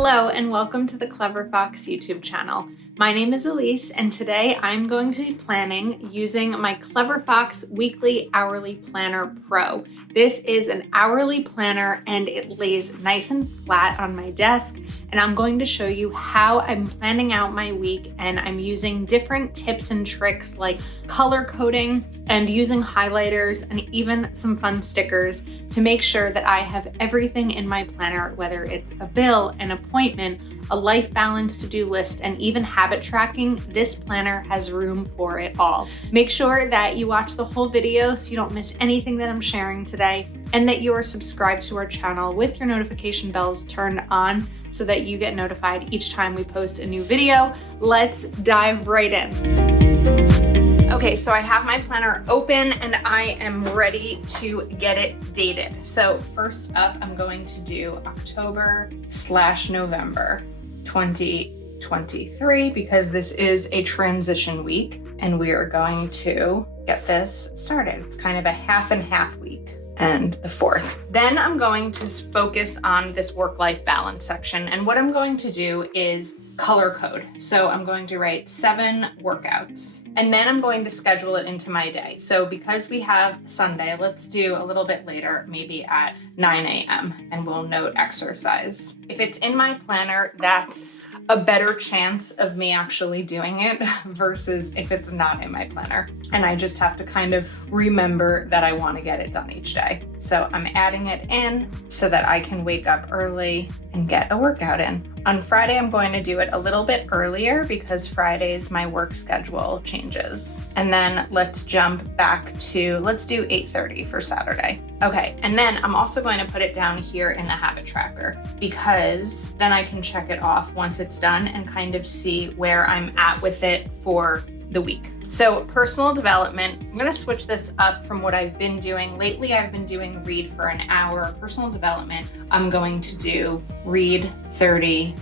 Hello and welcome to the Clever Fox YouTube channel. My name is Elise and today I'm going to be planning using my Clever Fox Weekly Hourly Planner Pro. This is an hourly planner and it lays nice and flat on my desk, and I'm going to show you how I'm planning out my week, and I'm using different tips and tricks like color coding and using highlighters and even some fun stickers to make sure that I have everything in my planner, whether it's a bill, an appointment, a life balance to-do list, and even habit tracking. This planner has room for it all. Make sure that you watch the whole video so you don't miss anything that I'm sharing today, and that you are subscribed to our channel with your notification bells turned on so that you get notified each time we post a new video. Let's dive right in. Okay, so I have my planner open and I am ready to get it dated. So first up, I'm going to do October/November 2023 because this is a transition week and we are going to get this started. It's kind of a half and half week and the 4th. Then I'm going to focus on this work-life balance section, and what I'm going to do is color code. So I'm going to write 7 workouts and then I'm going to schedule it into my day. So because we have Sunday, let's do a little bit later, maybe at 9 a.m. and we'll note exercise. If it's in my planner, that's a better chance of me actually doing it versus if it's not in my planner. And I just have to kind of remember that I want to get it done each day. So I'm adding it in so that I can wake up early and get a workout in. On Friday, I'm going to do it a little bit earlier because Fridays my work schedule changes. And then let's jump back to, let's do 8:30 for Saturday. Okay, and then I'm also going to put it down here in the habit tracker because then I can check it off once it's done and kind of see where I'm at with it for the week. So personal development, I'm gonna switch this up from what I've been doing. Lately, I've been doing read for an hour. Personal development, I'm going to do read 30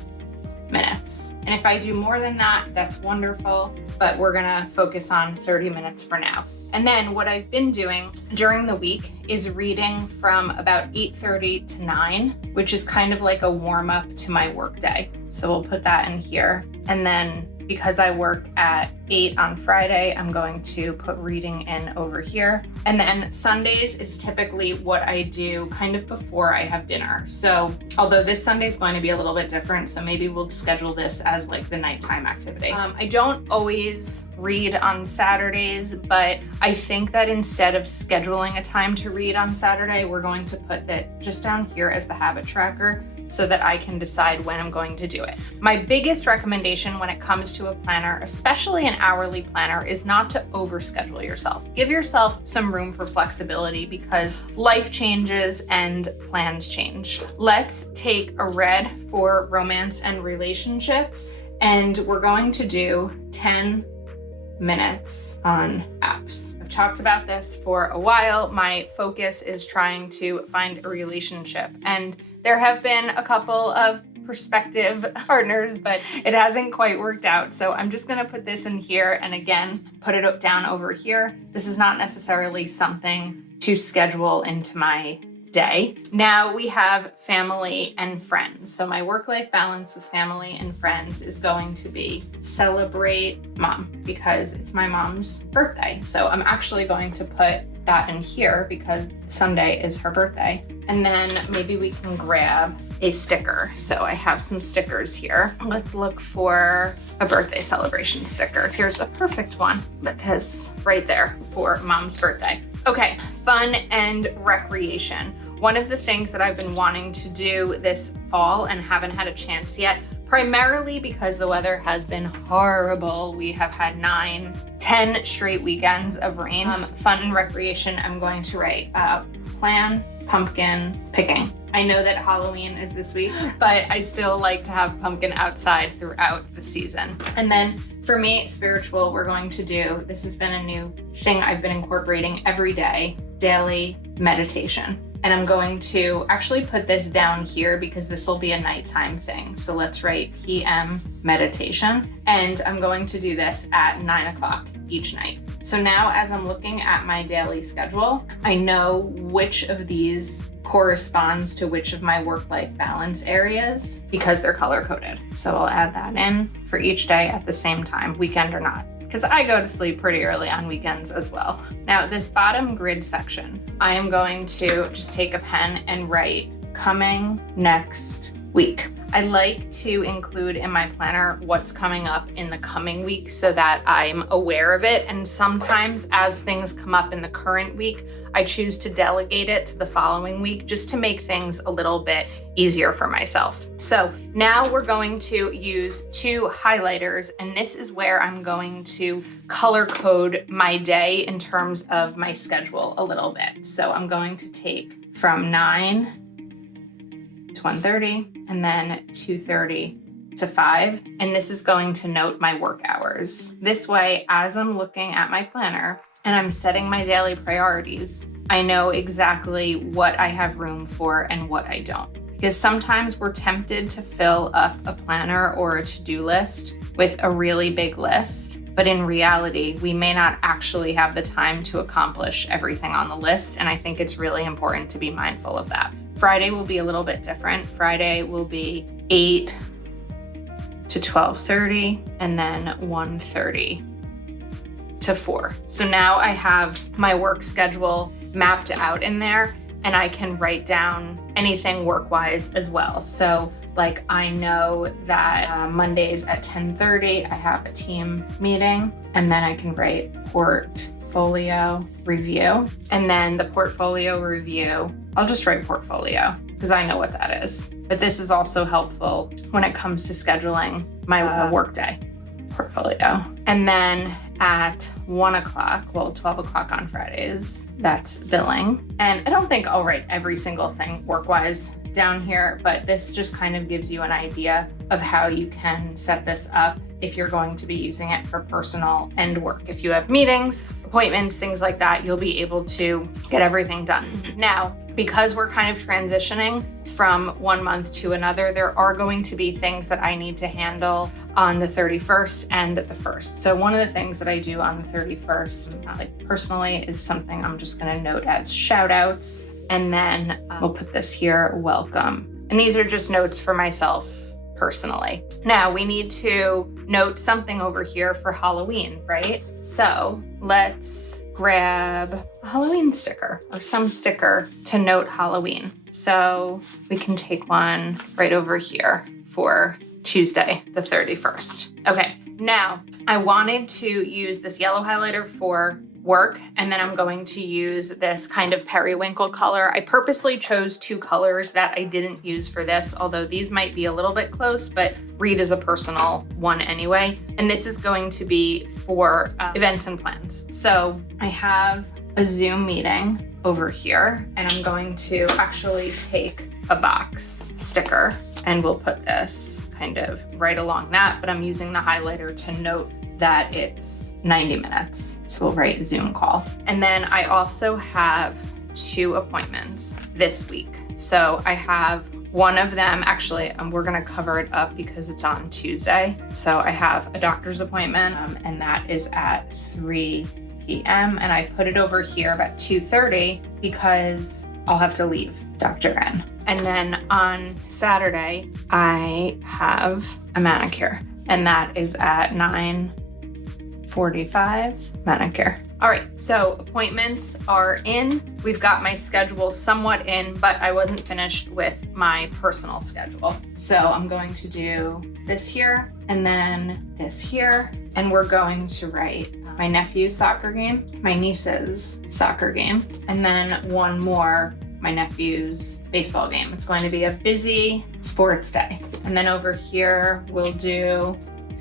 minutes. And if I do more than that, that's wonderful, but we're gonna focus on 30 minutes for now. And then what I've been doing during the week is reading from about 8:30 to 9, which is kind of like a warm up to my work day. So we'll put that in here. And then because I work at 8 on Friday, I'm going to put reading in over here. And then Sundays is typically what I do kind of before I have dinner. So although this Sunday is going to be a little bit different, so maybe we'll schedule this as like the nighttime activity. I don't always read on Saturdays, but I think that instead of scheduling a time to read on Saturday, we're going to put that just down here as the habit tracker so that I can decide when I'm going to do it. My biggest recommendation when it comes to a planner, especially an hourly planner, is not to overschedule yourself. Give yourself some room for flexibility because life changes and plans change. Let's take a red for romance and relationships, and we're going to do 10 minutes on apps. I've talked about this for a while. My focus is trying to find a relationship, and there have been a couple of prospective partners, but it hasn't quite worked out. So I'm just gonna put this in here and again, put it down over here. This is not necessarily something to schedule into my day. Now we have family and friends. So my work-life balance with family and friends is going to be celebrate mom because it's my mom's birthday. So I'm actually going to put that in here because Sunday is her birthday. And then maybe we can grab a sticker. So I have some stickers here. Let's look for a birthday celebration sticker. Here's a perfect one because right there for mom's birthday. Okay, fun and recreation. One of the things that I've been wanting to do this fall and haven't had a chance yet, primarily because the weather has been horrible. We have had 9-10 straight weekends of rain. Fun and recreation, I'm going to write plan pumpkin picking. I know that Halloween is this week, but I still like to have pumpkin outside throughout the season. And then for me, spiritual, we're going to do, this has been a new thing I've been incorporating every day, daily meditation. And I'm going to actually put this down here because this will be a nighttime thing. So let's write PM meditation. And I'm going to do this at 9 o'clock each night. So now as I'm looking at my daily schedule, I know which of these corresponds to which of my work-life balance areas because they're color-coded. So I'll add that in for each day at the same time, weekend or not, because I go to sleep pretty early on weekends as well. Now this bottom grid section, I am going to just take a pen and write coming next week. I like to include in my planner what's coming up in the coming week so that I'm aware of it. And sometimes as things come up in the current week, I choose to delegate it to the following week just to make things a little bit easier for myself. So now we're going to use 2 highlighters, and this is where I'm going to color code my day in terms of my schedule a little bit. So I'm going to take from 9 to 1:30 and then 2:30 to 5. And this is going to note my work hours. This way, as I'm looking at my planner and I'm setting my daily priorities, I know exactly what I have room for and what I don't. Because sometimes we're tempted to fill up a planner or a to-do list with a really big list, but in reality, we may not actually have the time to accomplish everything on the list. And I think it's really important to be mindful of that. Friday will be a little bit different. Friday will be 8 to 12:30 and then 1:30 to 4. So now I have my work schedule mapped out in there, and I can write down anything work-wise as well. So like I know that Mondays at 10:30, I have a team meeting, and then I can write portfolio review. And then the portfolio review, I'll just write portfolio because I know what that is. But this is also helpful when it comes to scheduling my work day. Portfolio. And then at 1 o'clock, well, 12 o'clock on Fridays, that's billing. And I don't think I'll write every single thing work-wise down here, but this just kind of gives you an idea of how you can set this up if you're going to be using it for personal and work. If you have meetings, appointments, things like that, you'll be able to get everything done. Now, because we're kind of transitioning from one month to another, there are going to be things that I need to handle on the 31st and the 1st. So one of the things that I do on the 31st, like personally, is something I'm just gonna note as shout outs. And then we'll put this here, welcome. And these are just notes for myself personally. Now we need to note something over here for Halloween, right? So let's grab a Halloween sticker or some sticker to note Halloween. So we can take one right over here for Tuesday, the 31st. Okay, now I wanted to use this yellow highlighter for work, and then I'm going to use this kind of periwinkle color. I purposely chose 2 colors that I didn't use for this, although these might be a little bit close, but read is a personal one anyway. And this is going to be for events and plans. So I have a Zoom meeting over here, and I'm going to actually take a box sticker, and we'll put this kind of right along that, but I'm using the highlighter to note that it's 90 minutes. So we'll write Zoom call. And then I also have 2 appointments this week. So I have one of them, actually, we're gonna cover it up because it's on Tuesday. So I have a doctor's appointment, and that is at 3 p.m. And I put it over here at 2:30 because I'll have to leave Dr. N. And then on Saturday, I have a manicure, and that is at 9:45 manicure. All right, so appointments are in. We've got my schedule somewhat in, but I wasn't finished with my personal schedule. So I'm going to do this here and then this here, and we're going to write my nephew's soccer game, my niece's soccer game, and then one more, my nephew's baseball game. It's going to be a busy sports day. And then over here, we'll do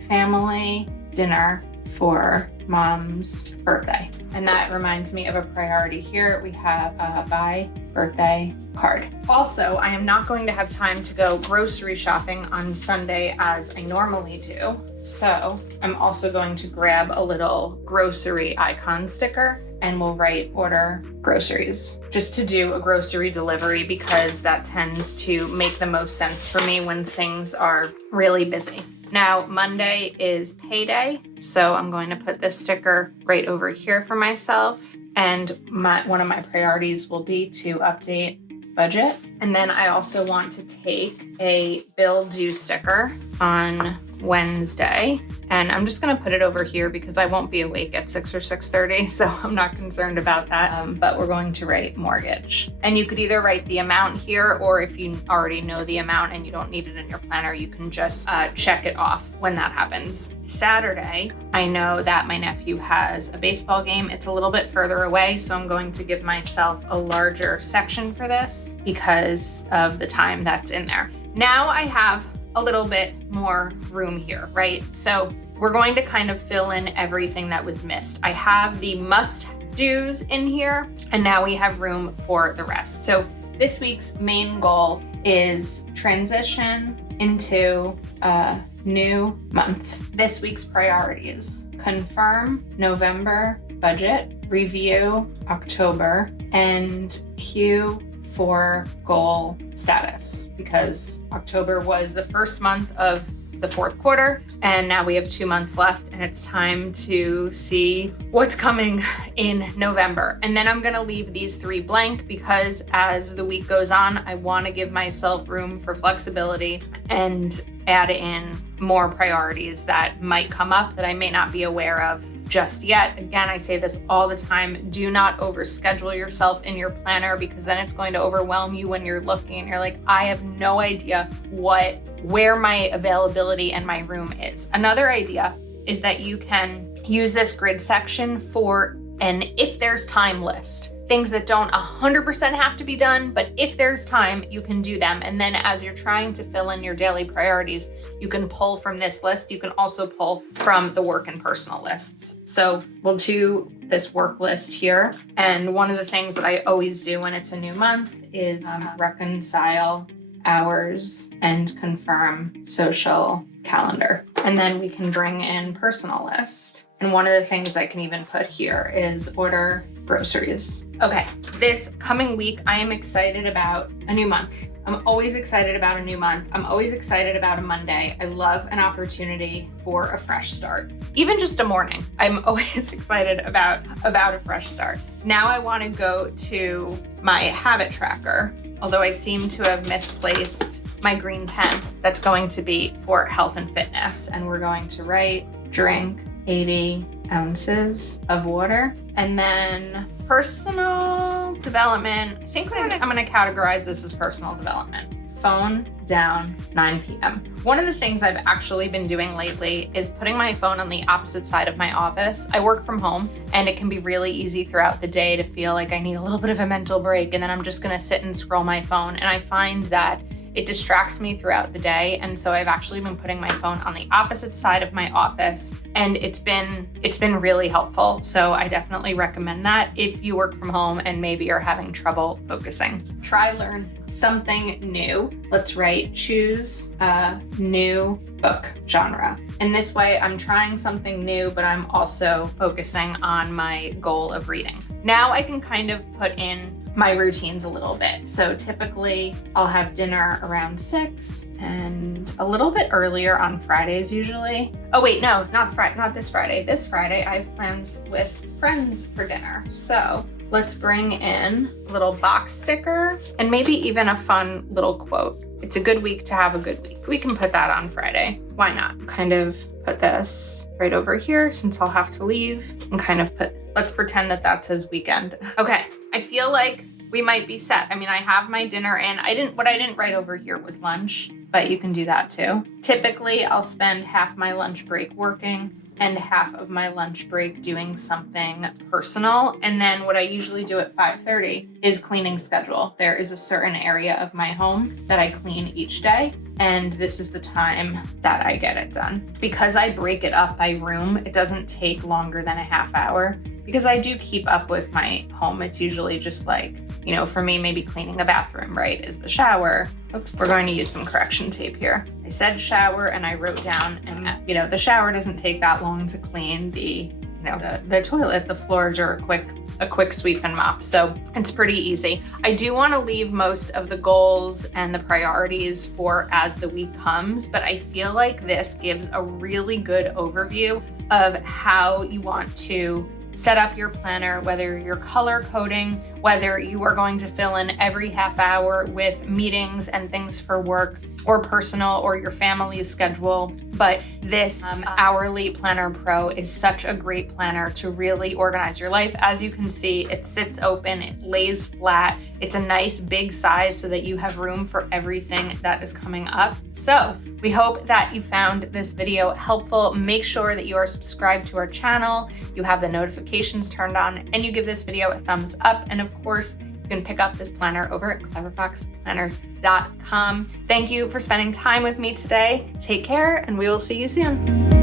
family dinner for Mom's birthday. And that reminds me of a priority here. We have a buy birthday card. Also, I am not going to have time to go grocery shopping on Sunday as I normally do. So I'm also going to grab a little grocery icon sticker and we'll write order groceries, just to do a grocery delivery because that tends to make the most sense for me when things are really busy. Now, Monday is payday, so I'm going to put this sticker right over here for myself. And one of my priorities will be to update budget. And then I also want to take a bill due sticker on Wednesday, and I'm just going to put it over here because I won't be awake at 6 or 6:30, so I'm not concerned about that. But we're going to write mortgage, and you could either write the amount here, or if you already know the amount and you don't need it in your planner, you can just check it off when that happens. Saturday, I know that my nephew has a baseball game. It's a little bit further away, so I'm going to give myself a larger section for this because of the time that's in there. Now I have a little bit more room here, right? So we're going to kind of fill in everything that was missed. I have the must-dos in here, and now we have room for the rest. So this week's main goal is transition into a new month. This week's priorities: confirm November budget, review October, and cue for goal status, because October was the first month of the fourth quarter, and now we have 2 months left, and it's time to see what's coming in November. And then I'm gonna leave these 3 blank because as the week goes on, I wanna give myself room for flexibility and add in more priorities that might come up that I may not be aware of just yet. Again, I say this all the time: do not overschedule yourself in your planner, because then it's going to overwhelm you when you're looking and you're like, I have no idea where my availability and my room is. Another idea is that you can use this grid section for an if there's time list. Things that don't 100% have to be done, but if there's time, you can do them. And then as you're trying to fill in your daily priorities, you can pull from this list. You can also pull from the work and personal lists. So we'll do this work list here. And one of the things that I always do when it's a new month is reconcile hours and confirm social calendar. And then we can bring in personal list. And one of the things I can even put here is order groceries. Okay, this coming week, I am excited about a new month. I'm always excited about a new month. I'm always excited about a Monday. I love an opportunity for a fresh start. Even just a morning, I'm always excited about a fresh start. Now I want to go to my habit tracker, although I seem to have misplaced my green pen. That's going to be for health and fitness. And we're going to write drink 80 ounces of water. And then personal development, I think I'm gonna categorize this as personal development. Phone down 9 p.m. One of the things I've actually been doing lately is putting my phone on the opposite side of my office. I work from home, and it can be really easy throughout the day to feel like I need a little bit of a mental break, and then I'm just gonna sit and scroll my phone. And I find that it distracts me throughout the day. And so I've actually been putting my phone on the opposite side of my office, and it's been really helpful. So I definitely recommend that if you work from home and maybe you're having trouble focusing. Try learn something new. Let's choose a new book genre. And this way I'm trying something new, but I'm also focusing on my goal of reading. Now I can kind of put in my routines a little bit. So typically I'll have dinner around 6 and a little bit earlier on Fridays usually. Oh wait, no, not this Friday. This Friday I have plans with friends for dinner. So let's bring in a little box sticker and maybe even a fun little quote. It's a good week to have a good week. We can put that on Friday. Why not? Kind of put this right over here since I'll have to leave, and kind of let's pretend that that says weekend. Okay, I feel like we might be set. I mean, I have my dinner in. What I didn't write over here was lunch, but you can do that too. Typically, I'll spend half my lunch break working and half of my lunch break doing something personal. And then what I usually do at 5:30 is cleaning schedule. There is a certain area of my home that I clean each day, and this is the time that I get it done. Because I break it up by room, it doesn't take longer than a half hour. Because I do keep up with my home. It's usually just like, for me, maybe cleaning a bathroom, right, is the shower. Oops, we're going to use some correction tape here. I said shower and I wrote down, and the shower doesn't take that long to clean. The the toilet, the floors are a quick sweep and mop. So it's pretty easy. I do want to leave most of the goals and the priorities for as the week comes, but I feel like this gives a really good overview of how you want to set up your planner, whether you're color coding, whether you are going to fill in every half hour with meetings and things for work or personal or your family's schedule. But this Hourly Planner Pro is such a great planner to really organize your life. As you can see, it sits open, it lays flat. It's a nice big size so that you have room for everything that is coming up. So we hope that you found this video helpful. Make sure that you are subscribed to our channel, you have the notifications turned on, and you give this video a thumbs up. And of course, you can pick up this planner over at cleverfoxplanners.com. Thank you for spending time with me today. Take care, and we will see you soon.